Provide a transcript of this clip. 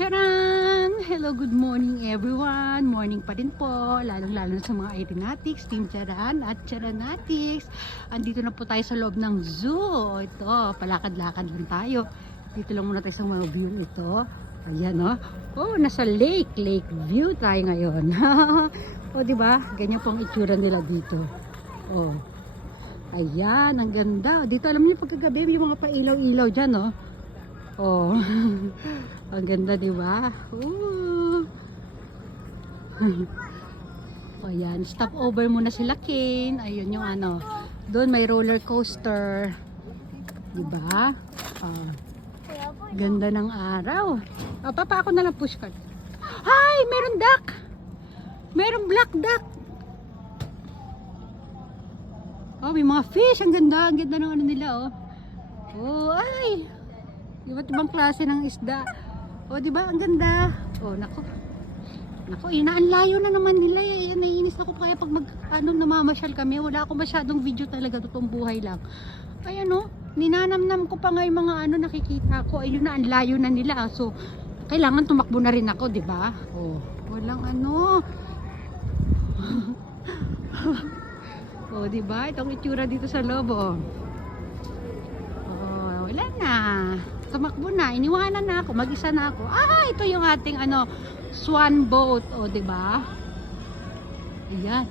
Charan! Hello, good morning everyone. Morning pa din po, lalong-lalo sa mga Aeronatics, Team Charan at Charanatics. Andito na po tayo sa loob ng zoo. Ito, palakad-lakad lang tayo. Dito lang muna tayo sa mga view ito. Ayan, oh. Oh, nasa lake view tayo ngayon. Oh, di ba? Ganyan po ang itsura nila dito. Oh. Ayan, ang ganda. Dito alam niyo pagkagabi yung mga pailaw-ilaw diyan, oh. Oh. Ang ganda, di ba? O yan, stop over muna sila Kane. Ayun yung ano, doon may roller coaster. Di ba? Ganda ng araw. Papa, ako na lang pushcart. Hi! Meron duck! Meron black duck! Oh, may mga fish. Ang ganda ng ano nila, oh. Oh, ay! Iba't ibang klase ng isda. O, di ba? Ang ganda. O, nako. Nako, inaanlayo na naman nila. Naiinis ako kaya pag namamasyal kami. Wala ako masyadong video talaga. Totoong buhay lang. Ayan, o. Ninanamnam ko pa nga yung mga nakikita ko. Ayun na, ang layo na nila. So, kailangan tumakbo na rin ako, di ba? O, walang o, di ba? Itong itsura dito sa loob, o. O, wala na. Tumakbo na, iniwanan na ako, mag-isa na ako. Ito yung ating swan boat, o, di ba? Ayan.